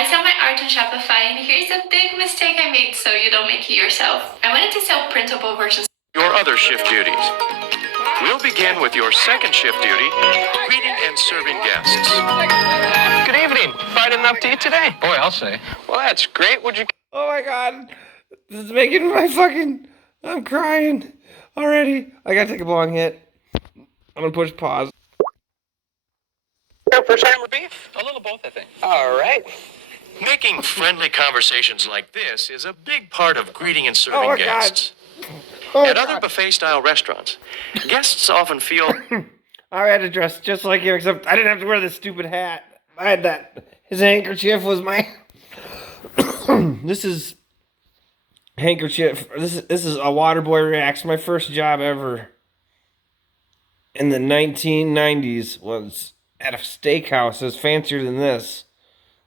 I sell my art on Shopify, and here's a big mistake I made so you don't make it yourself. I wanted to sell printable versions. Your other shift duties. We'll begin with your second shift duty, greeting and serving guests. Good evening. Fried enough to eat today? Boy, I'll say. Well, that's great. Would you... Oh my god. This is making my fucking... I'm crying already. I gotta take a long hit. I'm gonna push pause. First hammer beef? A little both, I think. All right. Making friendly conversations like this is a big part of greeting and Oh serving my guests. Oh At my other god. buffet-style restaurants, guests often feel I had to dress just like him, except I didn't have to wear this stupid hat. I had that. His handkerchief was my... This is... Handkerchief. This is a Waterboy Reacts. My first job ever in the 1990s was at a steakhouse. It was fancier than this.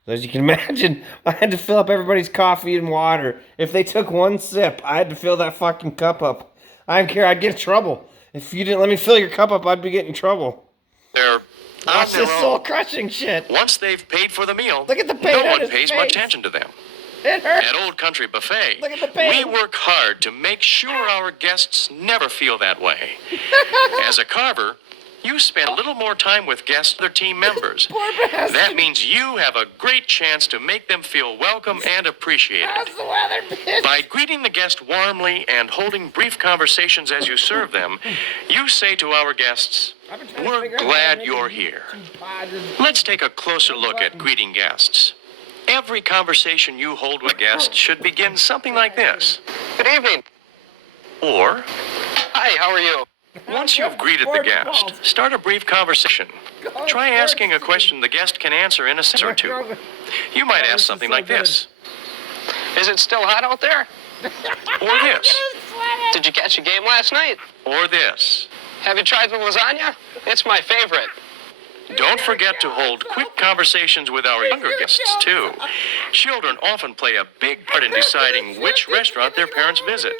As you can imagine, I had to fill up everybody's coffee and water. If they took one sip, I had to fill that fucking cup up. I don't care. I'd get in trouble. If you didn't let me fill your cup up, I'd be getting in trouble. they're on Watch their this own. soul-crushing shit. Once they've paid for the meal, Look at the pain no on one his pays face. much attention to them. It hurts. At Old Country Buffet, Look at the pain. we work hard to make sure our guests never feel that way. As a carver, you spend a little more time with guests and their team members. Poor bastard. That means you have a great chance to make them feel welcome and appreciated. How's the weather, bitch? By greeting the guest warmly and holding brief conversations as you serve them, you say to our guests, I've been trying to "We're figure out how glad to make you're it here." too pod. Let's take a closer look at greeting guests. Every conversation you hold with guests should begin something like this. Good evening. Or, Hi, how are you? once you've greeted the guest, start a brief conversation. Try asking a question the guest can answer in a sentence or two. You might ask something like this, Is it still hot out there? or this, Did you catch a game last night? or this. Have you tried the lasagna? It's my favorite. Don't forget to hold quick conversations with our younger guests, too. Children often play a big part in deciding which restaurant their parents visit.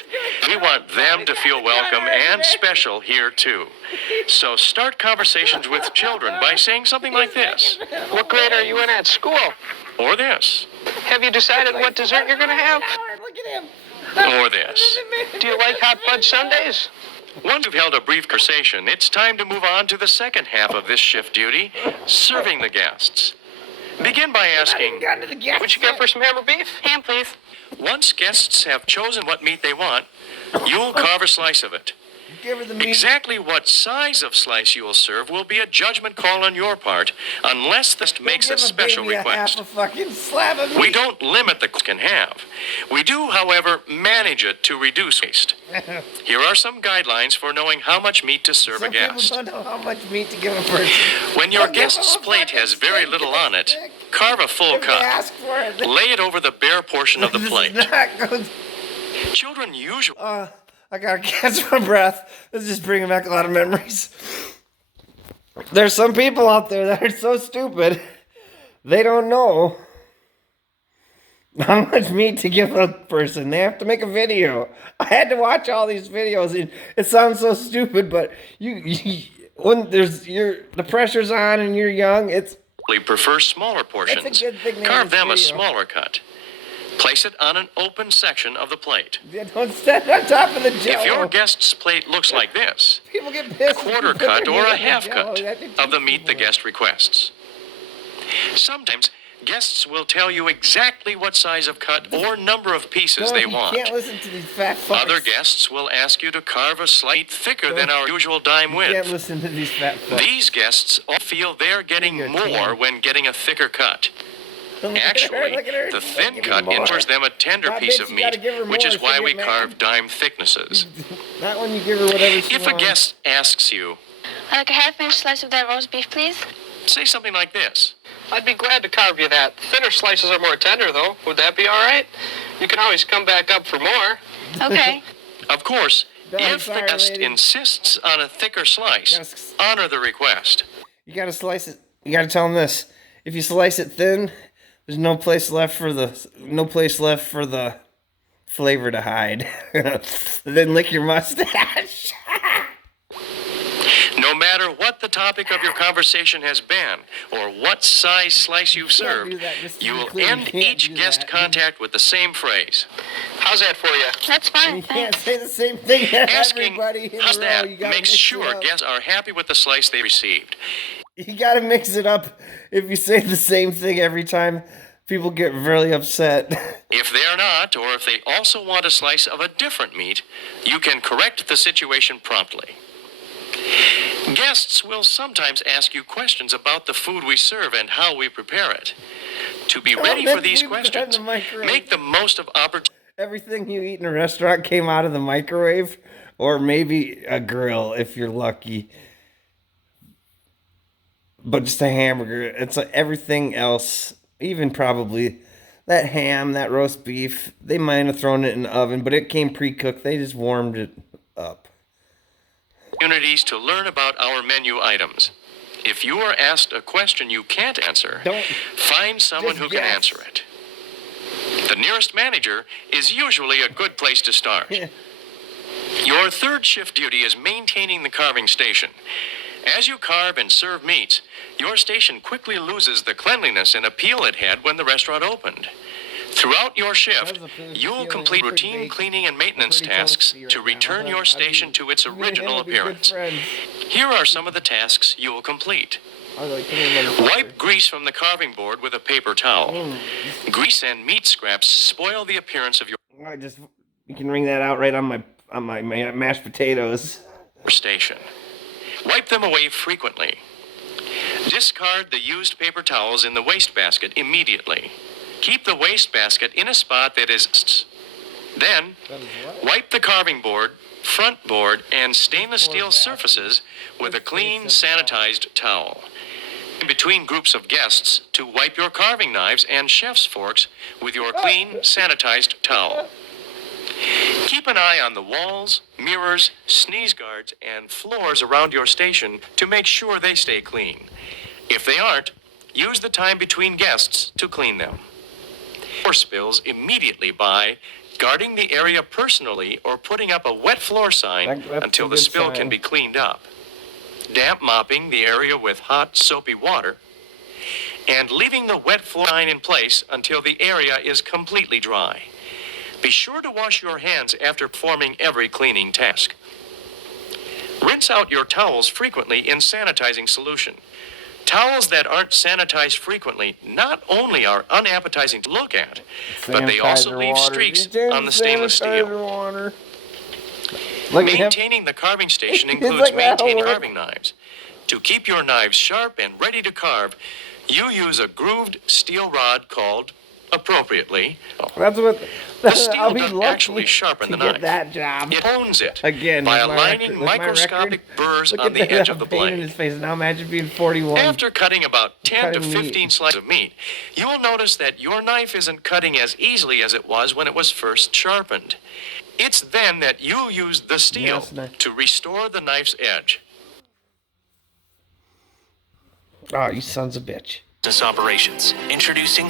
We want them to feel welcome and special here, too. So start conversations with children by saying something like this, What grade are you in at school? or this, Have you decided what dessert you're going to have? Look at him. or this. Do you like hot fudge sundaes? Once you've held a brief conversation, it's time to move on to the second half of this shift duty, serving the guests. Begin by asking, Got to the gas. Would you care for some hammer beef? Ham, please. once guests have chosen what meat they want, you'll carve a slice of it. Give her the meat. Exactly what size of slice you will serve will be a judgment call on your part, unless the guest makes a Give special baby request. half a fucking slab of meat. We don't limit the cook can have. We do, however, manage it to reduce waste. Here are some guidelines for knowing how much meat to serve a Some people guest. don't know how much meat to give a person. When your Don't give guest's them a plate fucking has very steak little and a on it, stick. carve a full If they cut. ask for it. Lay it over the bare portion of the This is plate. not good. Children usually I gotta catch my breath. This is just bringing back a lot of memories. There's some people out there that are so stupid, they don't know how much meat to give a person. They have to make a video. I had to watch all these videos, and it sounds so stupid, but when the pressure's on and you're young, it's prefer smaller portions. That's a good thing to Carve have them a this video. smaller cut. Place it on an open section of the plate. don't stand on top of the jello. If your guest's plate looks like this, People get pissed. quarter if you put cut their or meat a on the half Jell-O. cut That'd be of the too meat the people. guest requests. Sometimes guests will tell you exactly what size of cut or number of pieces they You want. can't listen to these fat fucks. Other guests will ask you to carve a slice thicker than our usual dime You can't width. listen to these fat fucks. These guests all feel they're getting You're more kidding. when getting a thicker cut. Look at her, Actually, look at her. the She's thin like, cut "Give me more." enters them a tender Nah, piece bitch, of you gotta meat, give her which more, is why she'll we get mad. carve dime thicknesses. Not when you give her whatever she If a wants. guest asks you, I'd like a half-inch slice of that roast beef, please. say something like this. I'd be glad to carve you that. Thinner slices are more tender, though. Would that be all right? You can always come back up for more. Okay. Of course, No, I'm if the sorry, guest lady. insists on a thicker slice, Yes. honor the request. You gotta slice it. You gotta tell them this. If you slice it thin, there's no place left for the flavor to hide. Then lick your mustache. No No matter what the topic of your conversation has been, or what size slice you've served, do that, just to you be will clear, you end can't each do guest that. contact with the same phrase. How's that for you? That's And fine. you can't Thanks. say the same thing to Asking, everybody in how's a row. that, You gotta makes mix it sure up. guests are happy with the slice they received. You gotta mix it up. If you say the same thing every time, people get really upset. If they're not, or if they also want a slice of a different meat, you can correct the situation promptly. Guests will sometimes ask you questions about the food we serve and how we prepare it. To be ready for these We've got questions, the microwave. make the most of opportunities. Everything you eat in a restaurant came out of the microwave, or maybe a grill if you're lucky. But just a hamburger. It's like everything else, even probably that ham, that roast beef, they might have thrown it in the oven, but it came pre-cooked. They just warmed it up. Opportunities to learn about our menu items. If you are asked a question you can't answer, Don't find someone just who can guess. answer it. The nearest manager is usually a good place to start. Your third shift duty is maintaining the carving station. As you carve and serve meats, your station quickly loses the cleanliness and appeal it had when the restaurant opened. Throughout your shift, you'll complete routine cleaning and maintenance tasks to return your station to its original appearance. Here are some of the tasks you will complete. Wipe grease from the carving board with a paper towel. Grease and meat scraps spoil the appearance of your You can wring that out right on my mashed potatoes. station. Wipe them away frequently. Discard the used paper towels in the wastebasket immediately. Keep the wastebasket in a spot that is. Then, wipe the carving board, front board, and stainless steel surfaces with a clean, sanitized towel. In between groups of guests, to wipe your carving knives and chef's forks with your clean, sanitized towel. Keep an eye on the walls, mirrors, sneeze guards, and floors around your station to make sure they stay clean. If they aren't, use the time between guests to clean them. Floor spills immediately by guarding the area personally or putting up a wet floor sign That's until a the good spill sign. can be cleaned up. Damp mopping the area with hot, soapy water, and leaving the wet floor sign in place until the area is completely dry. Be sure to wash your hands after performing every cleaning task. Rinse out your towels frequently in sanitizing solution. Towels that aren't sanitized frequently not only are unappetizing to look at, but they also Sanitizer leave water. streaks Just on the stainless steel. sanitizer water. Look at him. Maintaining the carving station It's includes like that'll maintaining work. carving knives. To keep your knives sharp and ready to carve, you use a grooved steel rod called, appropriately, That's what. the steel I'll be doesn't lucky actually sharpen to the get knife. that job. It hones it Again, by with my aligning record- with my microscopic record. burrs Look on at the that edge of the pain in blade. his face. Now imagine being 41. After cutting about 10 to Cutting meat. 15 slices of meat, you will notice that your knife isn't cutting as easily as it was when it was first sharpened. It's then that you use the steel Yes, knife. to restore the knife's edge. Oh, you sons of bitch. Business operations. Introducing